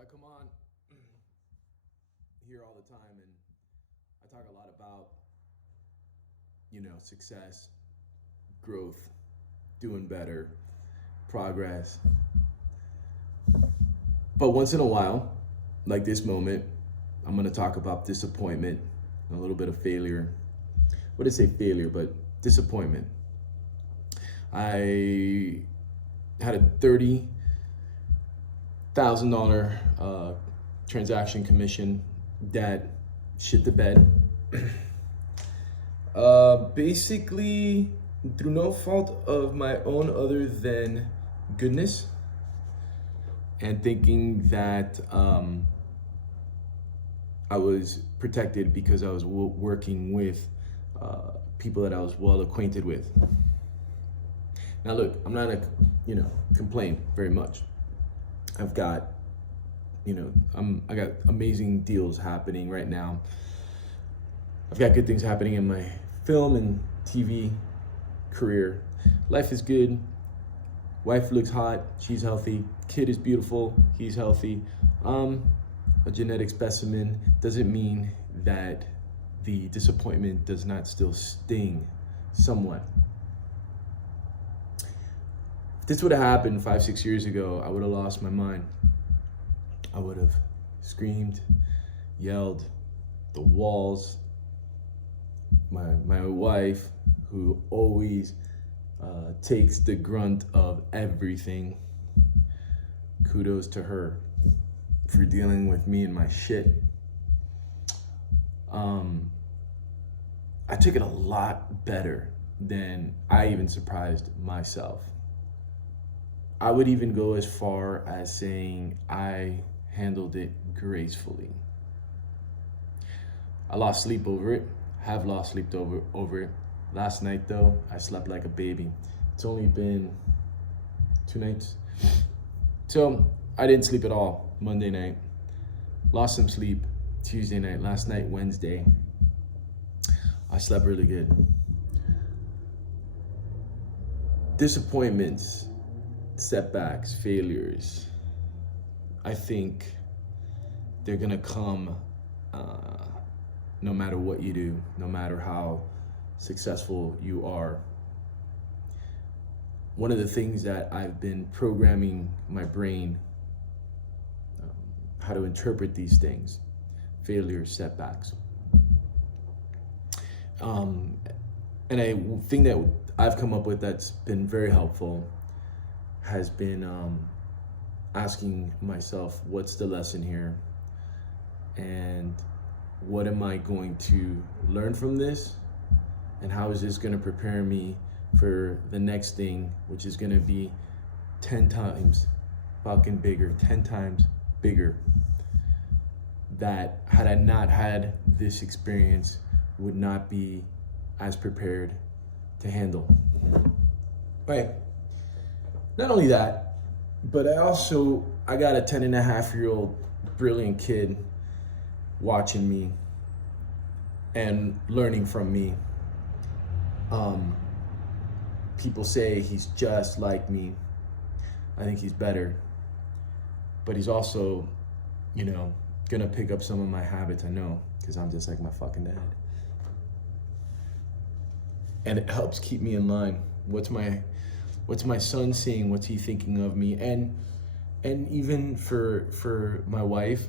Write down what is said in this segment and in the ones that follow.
I come on here all the time and I talk a lot about, success, growth, doing better, progress. But once in a while, like this moment, I'm going to talk about disappointment, and a little bit of failure. What did I say failure, but disappointment. I had a $30,000 transaction commission that shit the bed. Basically, through no fault of my own other than goodness and thinking that I was protected because I was working with people that I was well acquainted with. Now, look, I'm not gonna, complain very much. I've got, I got amazing deals happening right now. I've got good things happening in my film and TV career. Life is good. Wife looks hot. She's healthy. Kid is beautiful. He's healthy. A genetic specimen doesn't mean that the disappointment does not still sting somewhat. If this would have happened 5-6 years ago, I would have lost my mind. I would have screamed, yelled, the walls. My wife, who always takes the grunt of everything, kudos to her for dealing with me and my shit. I took it a lot better than I even surprised myself. I would even go as far as saying I handled it gracefully. I lost sleep over it, have lost sleep over it. Last night though, I slept like a baby. It's only been 2 nights. So I didn't sleep at all Monday night. Lost some sleep Tuesday night. Last night, Wednesday, I slept really good. Disappointments, setbacks, failures, I think they're gonna come no matter what you do, no matter how successful you are. One of the things that I've been programming my brain how to interpret these things, failures, setbacks. And a thing that I've come up with that's been very helpful has been asking myself, what's the lesson here? And what am I going to learn from this? And how is this going to prepare me for the next thing, which is going to be 10 times fucking bigger, 10 times bigger? That had I not had this experience, would not be as prepared to handle. Right. Not only that, but I got a 10-and-a-half-year-old brilliant kid watching me and learning from me. People say he's just like me. I think he's better. But he's also, gonna pick up some of my habits, I know, because I'm just like my fucking dad. And it helps keep me in line. What's my son seeing? What's he thinking of me? And even for my wife,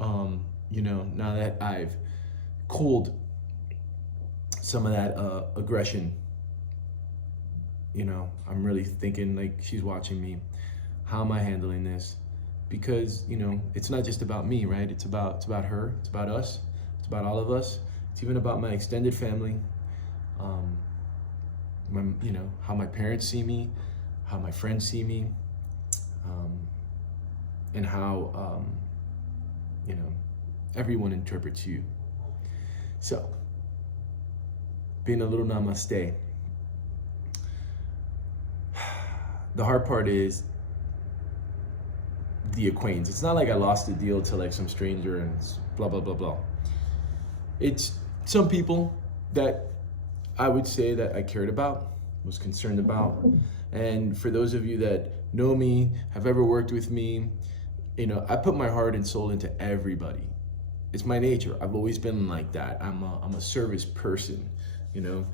now that I've cooled some of that aggression, I'm really thinking like she's watching me. How am I handling this? Because it's not just about me, right? It's about her. It's about us. It's about all of us. It's even about my extended family. How my parents see me, how my friends see me, and how everyone interprets you. So, being a little namaste. The hard part is the acquaintance. It's not like I lost a deal to like some stranger and blah, blah, blah, blah. It's some people that I would say that I cared about, was concerned about. And for those of you that know me, have ever worked with me, I put my heart and soul into everybody. It's my nature. I've always been like that. I'm a service person, you know.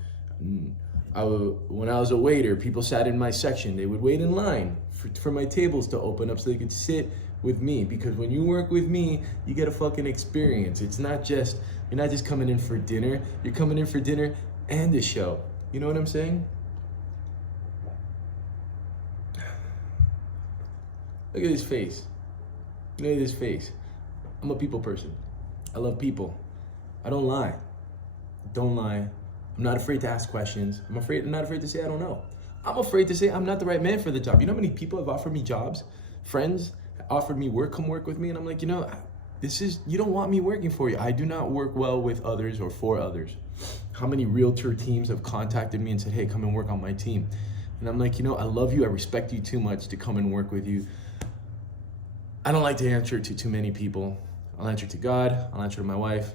When I was a waiter, people sat in my section. They would wait in line for my tables to open up so they could sit with me. Because when you work with me, you get a fucking experience. You're not just coming in for dinner. You're coming in for dinner and a show. You know what I'm saying? Look at his face. Look at his face. I'm a people person. I love people. I don't lie. Don't lie. I'm not afraid to ask questions. I'm not afraid to say I don't know. I'm afraid to say I'm not the right man for the job. You know how many people have offered me jobs? Friends offered me work, come work with me, and I'm like, you don't want me working for you. I do not work well with others or for others. How many realtor teams have contacted me and said, hey, come and work on my team? And I'm like, I love you, I respect you too much to come and work with you. I don't like to answer to too many people. I'll answer to God, I'll answer to my wife,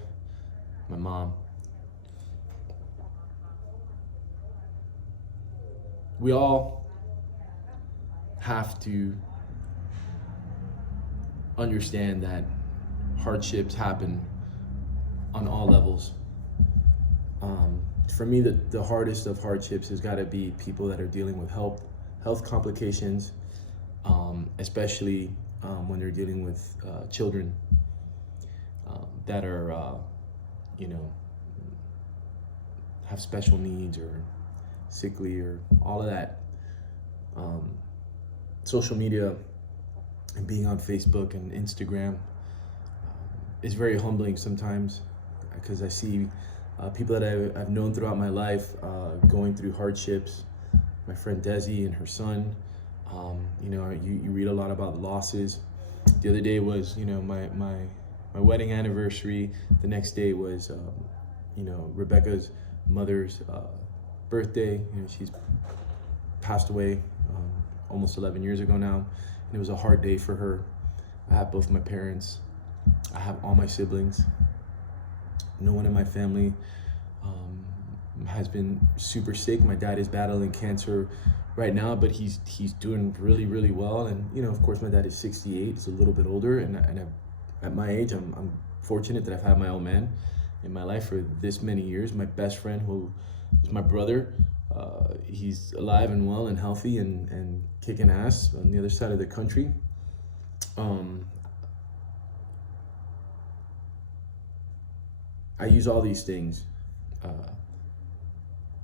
my mom. We all have to understand that hardships happen on all levels. For me, the hardest of hardships has got to be people that are dealing with health complications, especially when they're dealing with children that are, have special needs or sickly or all of that. Social media and being on Facebook and Instagram is very humbling sometimes, because I see people that I've known throughout my life going through hardships. My friend Desi and her son, you read a lot about losses. The other day was, my wedding anniversary. The next day was, Rebecca's mother's birthday. She's passed away almost 11 years ago now, and it was a hard day for her. I have both my parents. I have all my siblings. No one in my family has been super sick. My dad is battling cancer right now, but he's doing really, really well. And of course, my dad is 68. He's a little bit older, and at my age, I'm fortunate that I've had my own man in my life for this many years. My best friend, who is my brother, he's alive and well and healthy and kicking ass on the other side of the country. I use all these things, and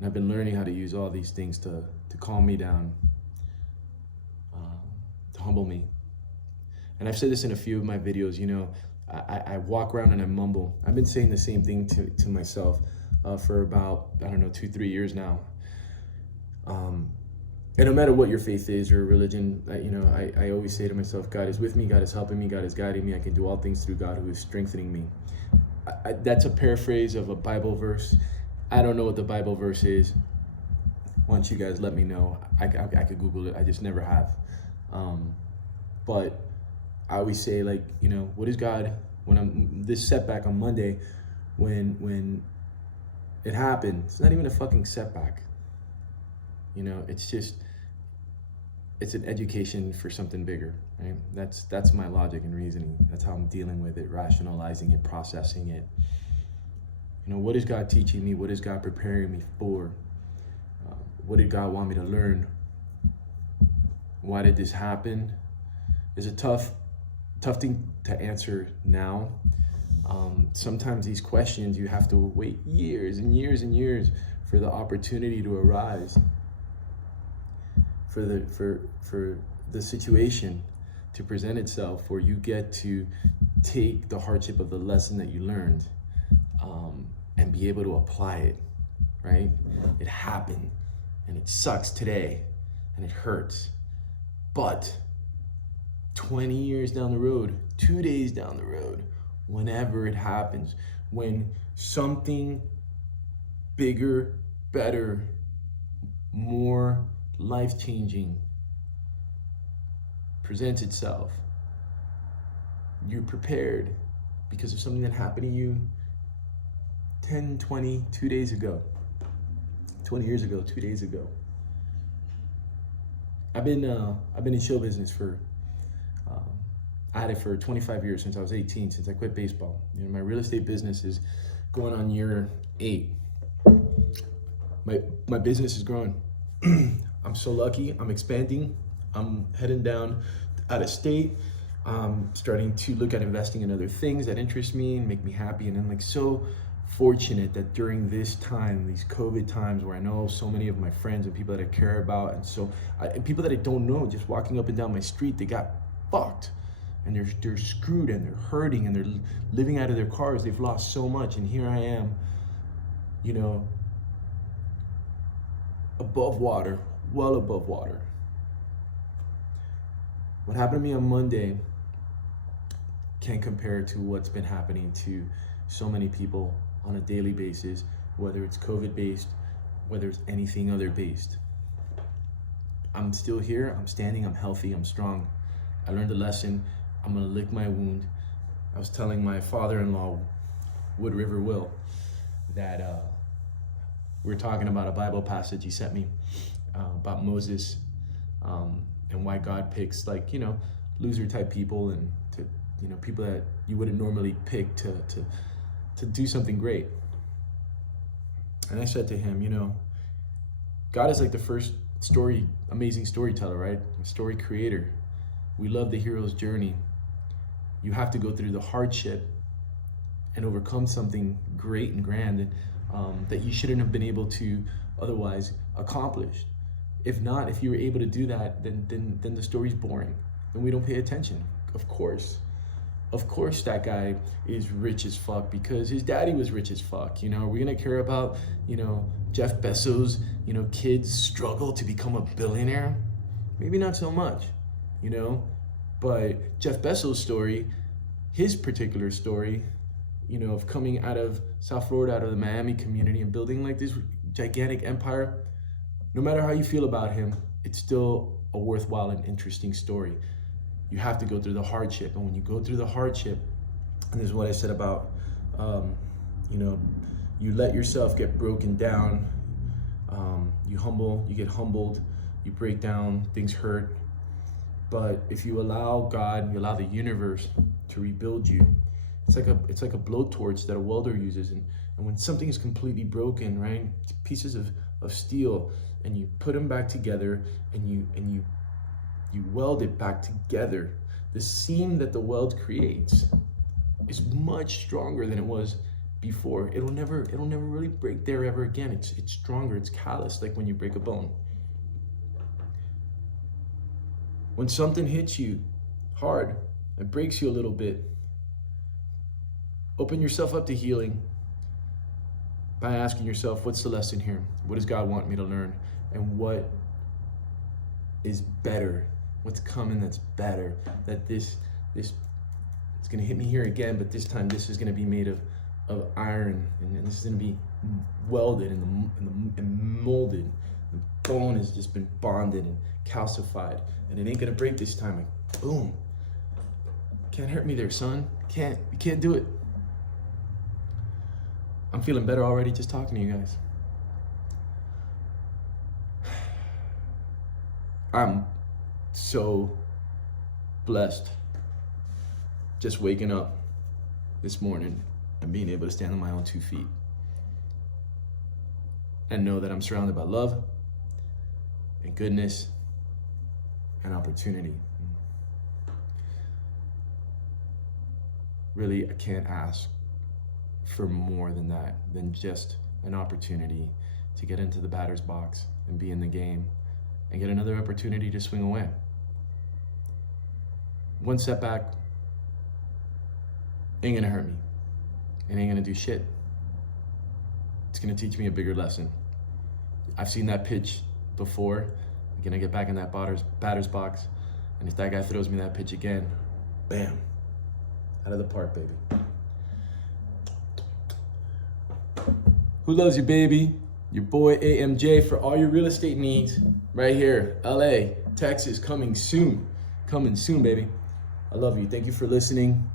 I've been learning how to use all these things to calm me down, to humble me. And I've said this in a few of my videos. I walk around and I mumble. I've been saying the same thing to myself for about, 2-3 years now. And no matter what your faith is or religion, I always say to myself, God is with me, God is helping me, God is guiding me. I can do all things through God who is strengthening me. That's a paraphrase of a Bible verse. I don't know what the Bible verse is. Why don't you guys let me know? I could Google it. I just never have. But I always say, what is God, when I'm this setback on Monday, when it happened, it's not even a fucking setback. It's an education for something bigger, right? That's my logic and reasoning. That's how I'm dealing with it, rationalizing it, processing it. What is God teaching me? What is God preparing me for? What did God want me to learn? Why did this happen? It's a tough thing to answer now. Sometimes these questions, you have to wait years and years and years for the opportunity to arise, for the situation to present itself, where you get to take the hardship of the lesson that you learned and be able to apply it, right? It happened and it sucks today and it hurts, but 20 years down the road, 2 days down the road, whenever it happens, when something bigger, better, more life-changing presents itself, you're prepared because of something that happened to you 10, 20, 2 days ago, 20 years ago, 2 days ago. I've been in show business for I had it for 25 years, since I was 18, since I quit baseball. You know, my real estate business is going on year 8. My business is growing. I'm so lucky. I'm expanding. I'm heading down out of state. Starting to look at investing in other things that interest me and make me happy. And I'm like so fortunate that during this time, these COVID times, where I know so many of my friends and people that I care about, and people that I don't know, just walking up and down my street, they got fucked, and they're screwed, and they're hurting, and they're living out of their cars. They've lost so much, and here I am, you know, above water, well above water. What happened to me on Monday can't compare to what's been happening to so many people on a daily basis, whether it's COVID based, whether it's anything other based. I'm still here, I'm standing, I'm healthy, I'm strong. I learned a lesson, I'm gonna lick my wound. I was telling my father-in-law, Wood River Will, that we were talking about a Bible passage he sent me about Moses, and why God picks, like, you know, loser type people, and to, you know, people that you wouldn't normally pick to do something great. And I said to him, you know, God is like the first amazing storyteller, right? A story creator. We love the hero's journey. You have to go through the hardship and overcome something great and grand, that you shouldn't have been able to otherwise accomplish. If not, if you were able to do that, then the story's boring, and we don't pay attention. Of course that guy is rich as fuck because his daddy was rich as fuck. You know, are we gonna care about, you know, Jeff Bezos, you know, kids struggle to become a billionaire? Maybe not so much, you know, but Jeff Bezos' story, his particular story, you know, of coming out of South Florida, out of the Miami community, and building like this gigantic empire, no matter how you feel about him, it's still a worthwhile and interesting story. You have to go through the hardship, and when you go through the hardship, and this is what I said about, you know, you let yourself get broken down, you get humbled, you break down, things hurt, but if you allow God, you allow the universe to rebuild you, it's like a blowtorch that a welder uses, and when something is completely broken, right, pieces of steel, and you put them back together, and you weld it back together, the seam that the weld creates is much stronger than it was before. It'll never really break there ever again. It's stronger, it's callous, like when you break a bone. When something hits you hard, it breaks you a little bit, open yourself up to healing by asking yourself, what's the lesson here? What does God want me to learn? And what is better? What's coming that's better? That this it's gonna hit me here again, but this time this is gonna be made of iron, and this is gonna be welded and molded. The bone has just been bonded and calcified, and it ain't gonna break this time. Like, boom. Can't hurt me there, son. You can't do it. I'm feeling better already just talking to you guys. I'm so blessed just waking up this morning and being able to stand on my own 2 feet and know that I'm surrounded by love and goodness and opportunity. Really, I can't ask for more than that, than just an opportunity to get into the batter's box and be in the game and get another opportunity to swing away. One setback ain't gonna hurt me. It ain't gonna do shit. It's gonna teach me a bigger lesson. I've seen that pitch before. I'm gonna get back in that batter's box, and if that guy throws me that pitch again, bam, out of the park, baby. Who loves you, baby? Your boy AMJ for all your real estate needs. Right here, LA, Texas, coming soon, baby. I love you. Thank you for listening.